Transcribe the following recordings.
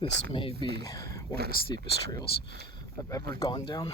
This may be one of the steepest trails I've ever gone down.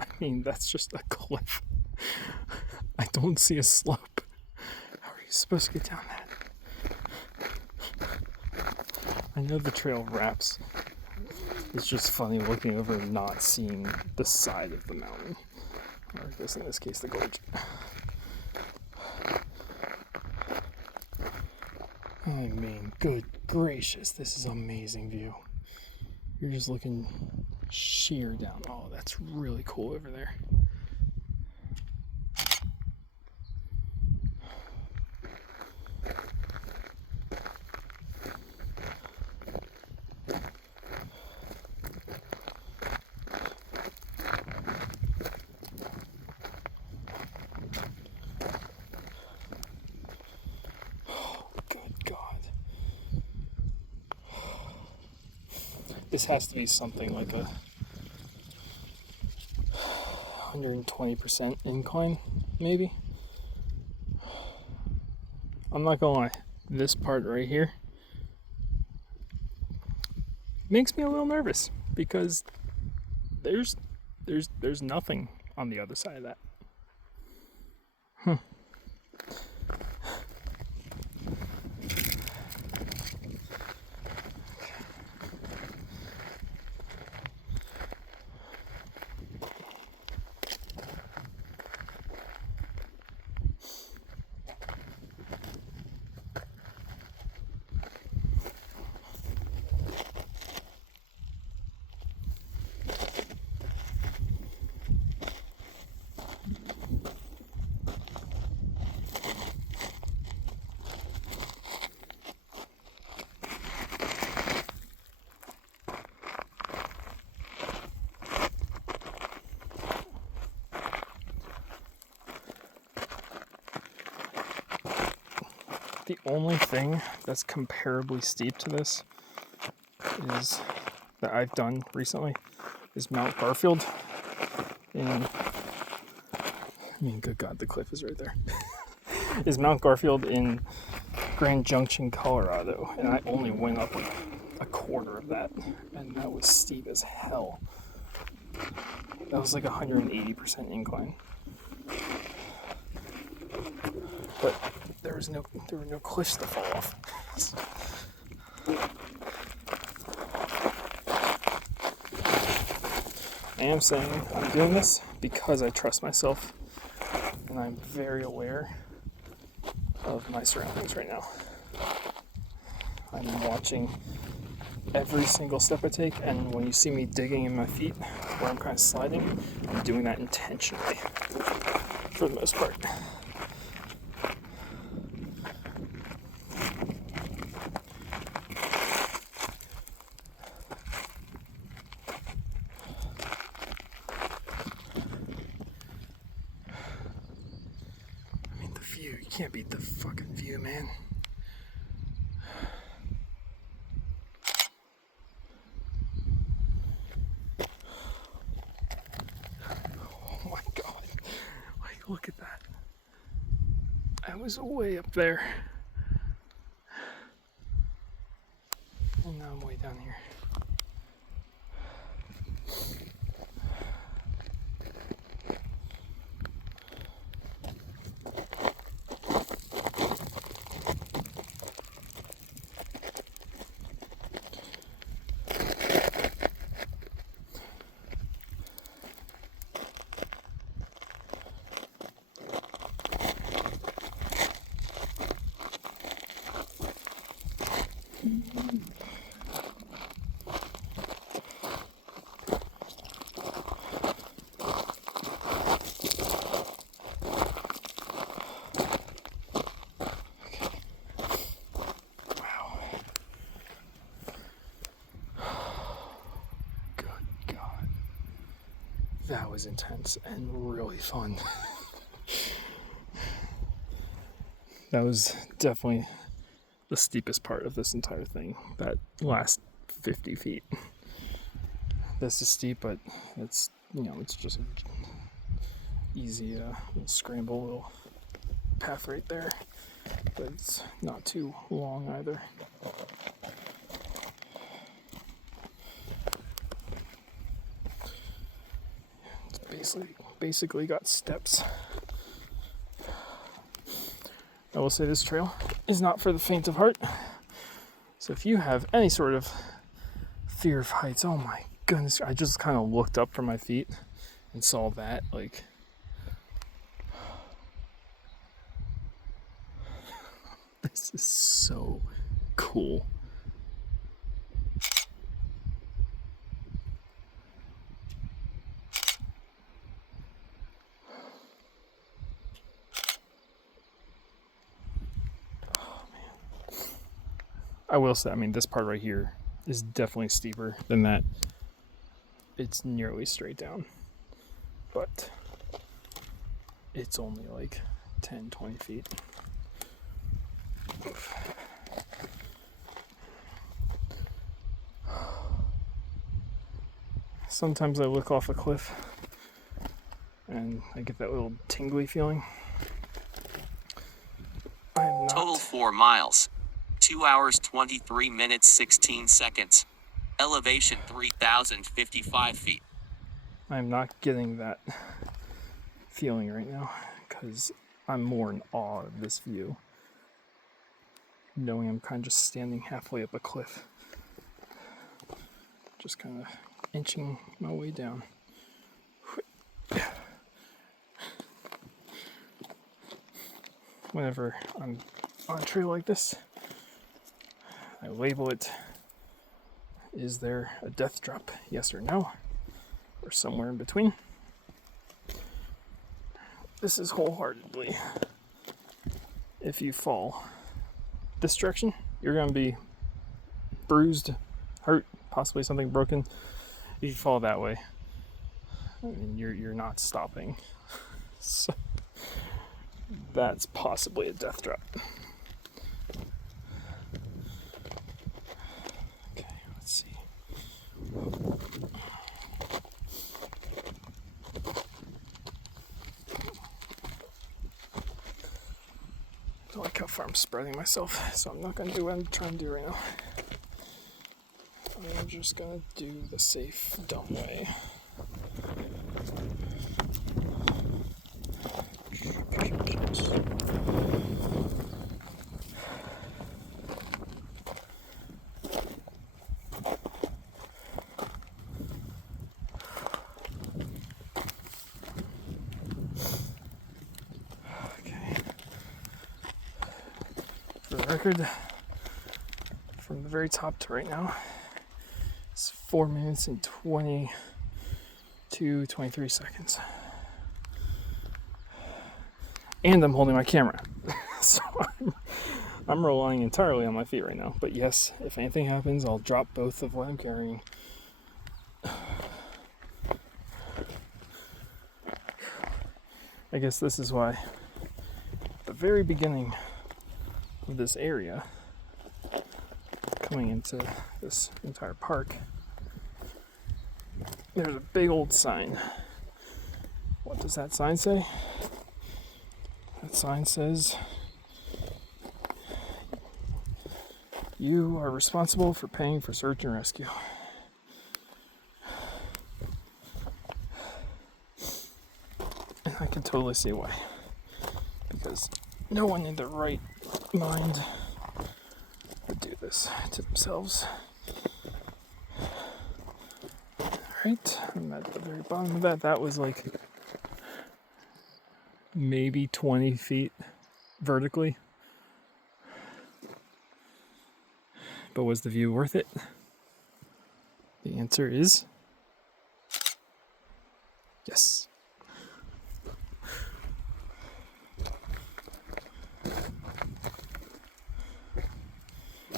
I mean, that's just a cliff. I don't see a slope. How are you supposed to get down that? I know the trail wraps. It's just funny looking over and not seeing the side of the mountain. Or I guess in this case, the gorge. I mean, good gracious, this is an amazing view. You're just looking sheer down. Oh, that's really cool over there. Oh, good God. This has to be something like a 120% incline, maybe. I'm not gonna lie, this part right here makes me a little nervous because there's nothing on the other side of that. The only thing that's comparably steep to this is that I've done recently is Mount Garfield. And I mean, good God, the cliff is right there. Is Mount Garfield in Grand Junction, Colorado, and I only went up like a quarter of that, and that was steep as hell. That was like 180% incline. But there were no cliffs to fall off. I am saying I'm doing this because I trust myself and I'm very aware of my surroundings right now. I'm watching every single step I take, and when you see me digging in my feet where I'm kind of sliding, I'm doing that intentionally for the most part. You can't beat the fucking view, man. Oh my God. Like, look at that. I was way up there. And now I'm way down here. That was intense and really fun. That was definitely the steepest part of this entire thing, that last 50 feet. This is steep, but it's, it's just an easy little scramble, little path right there. But it's not too long either. It's basically got steps. I will say this trail is not for the faint of heart. So if you have any sort of fear of heights, oh my goodness, I just kind of looked up from my feet and saw that, like, this is so cool. I will say, this part right here is definitely steeper than that. It's nearly straight down, but it's only like 10, 20 feet. Sometimes I look off a cliff and I get that little tingly feeling. Total 4 miles. 2 hours, 23 minutes, 16 seconds. Elevation 3,055 feet. I'm not getting that feeling right now because I'm more in awe of this view, knowing I'm kind of just standing halfway up a cliff, just kind of inching my way down. Whenever I'm on a trail like this, I label it, is there a death drop, yes or no, or somewhere in between. This is wholeheartedly, if you fall this direction, you're going to be bruised, hurt, possibly something broken. If you fall that way, you're not stopping. So that's possibly a death drop. Okay, let's see. I don't like how far I'm spreading myself, so I'm not going to do what I'm trying to do right now. I'm just going to do the safe, dumb way. For the record, from the very top to right now, it's 4 minutes and 23 seconds. And I'm holding my camera. So I'm relying entirely on my feet right now. But yes, if anything happens, I'll drop both of what I'm carrying. I guess this is why at the very beginning of this area, coming into this entire park, there's a big old sign. What does that sign say? That sign says, you are responsible for paying for search and rescue. And I can totally see why. Because no one in their right mind would do this to themselves. Alright, I'm at the very bottom of that. That was like maybe 20 feet vertically. But was the view worth it? The answer is yes.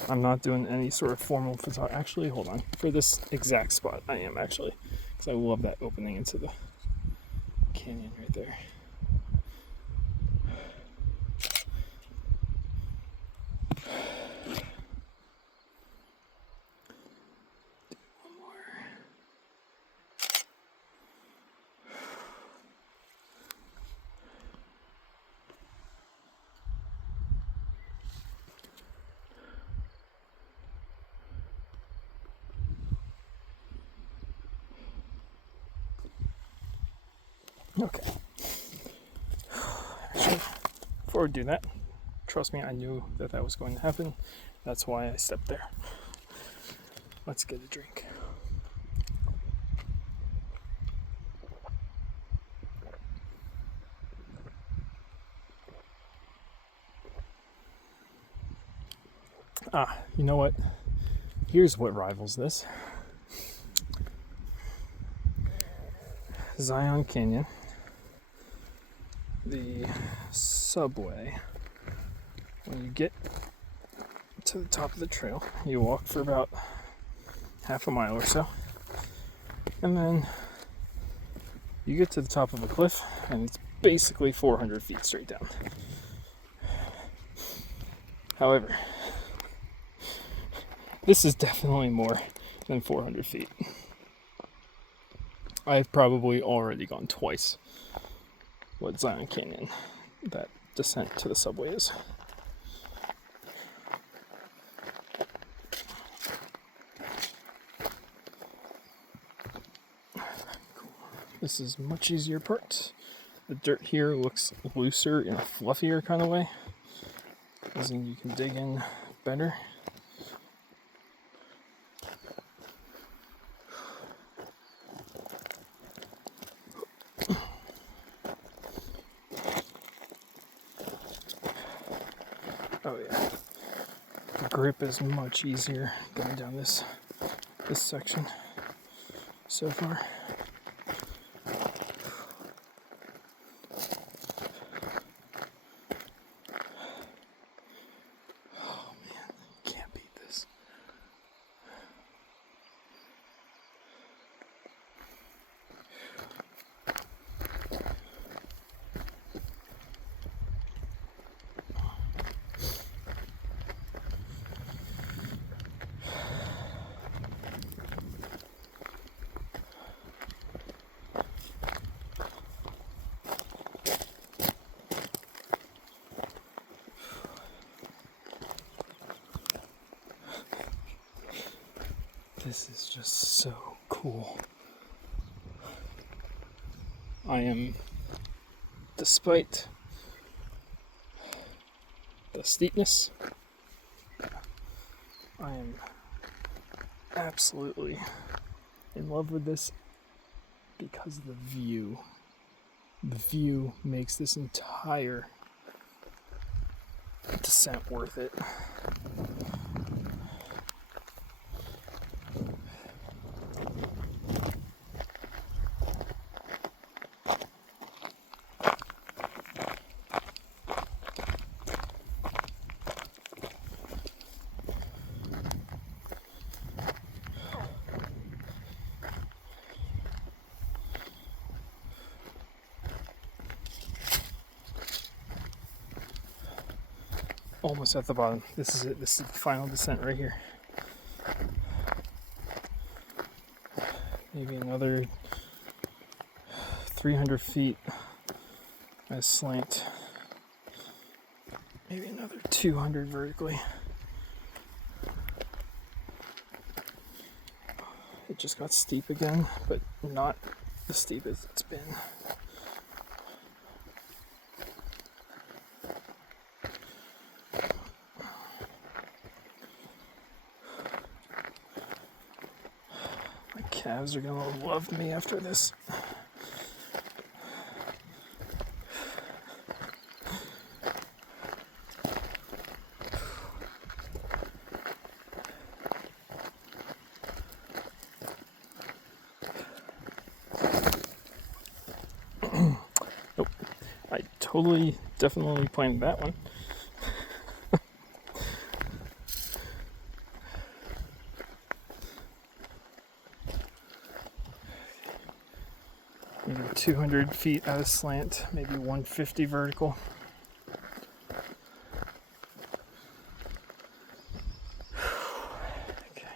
I'm not doing any sort of formal photography. Actually, hold on. For this exact spot, I am actually. Because I love that opening into the canyon right there. Okay. Actually, before we do that, trust me, I knew that that was going to happen. That's why I stepped there. Let's get a drink. You know what? Here's what rivals this. Zion Canyon. The subway. When you get to the top of the trail, you walk for about half a mile or so. And then you get to the top of a cliff, and it's basically 400 feet straight down. However, this is definitely more than 400 feet. I've probably already gone twice what Zion Canyon, that descent to the subway is. This is much easier part. The dirt here looks looser in a fluffier kind of way, as in you can dig in better. Oh yeah, the grip is much easier going down this section so far. Oh man, can't beat this. This is just so cool. I am, despite the steepness, I am absolutely in love with this because of the view. The view makes this entire descent worth it. Almost at the bottom. This is it. This is the final descent right here. Maybe another 300 feet as slant. Maybe another 200 vertically. It just got steep again, but not as steep as it's been. Calves are gonna love me after this. totally, definitely planned that one. Maybe 200 feet at a slant, maybe 150 vertical. Okay.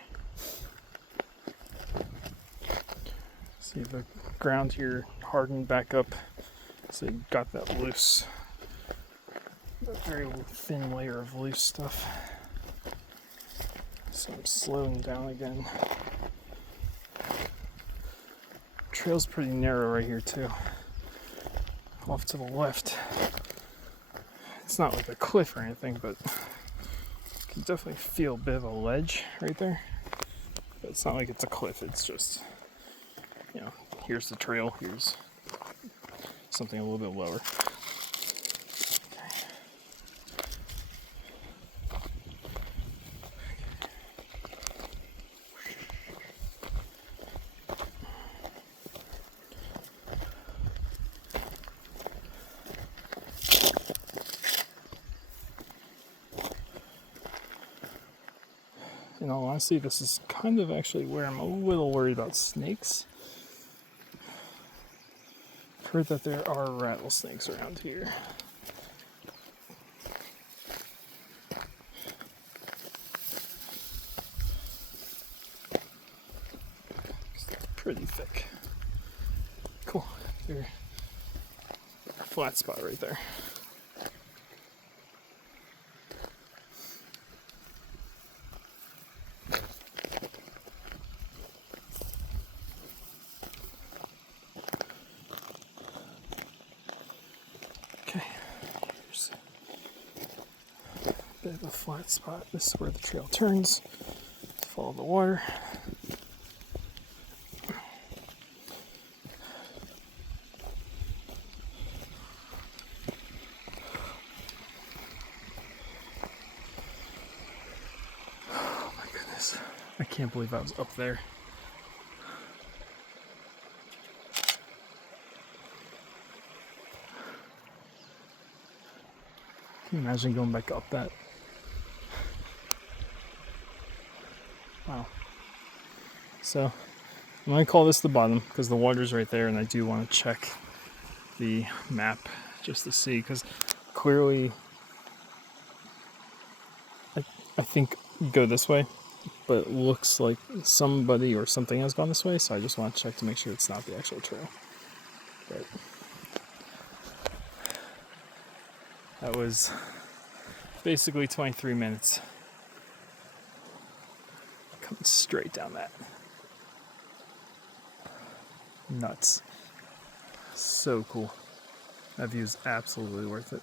See, the ground here hardened back up, so you got that loose, that very thin layer of loose stuff. So I'm slowing down again. Trail's pretty narrow right here too. Off to the left. It's not like a cliff or anything, but you can definitely feel a bit of a ledge right there. But it's not like it's a cliff, it's just, you know, here's the trail, here's something a little bit lower. In all honesty, this is kind of actually where I'm a little worried about snakes. I've heard that there are rattlesnakes around here. It's pretty thick. Cool. There's a flat spot right there. Okay, here's a bit of a flat spot. This is where the trail turns. Follow the water. Oh my goodness. I can't believe I was up there. Can you imagine going back up that? Wow. So I'm going to call this the bottom because the water's right there, and I do want to check the map just to see, because clearly I think you go this way, but it looks like somebody or something has gone this way, so I just want to check to make sure it's not the actual trail. But that was basically 23 minutes coming straight down that. Nuts. So cool. That view is absolutely worth it.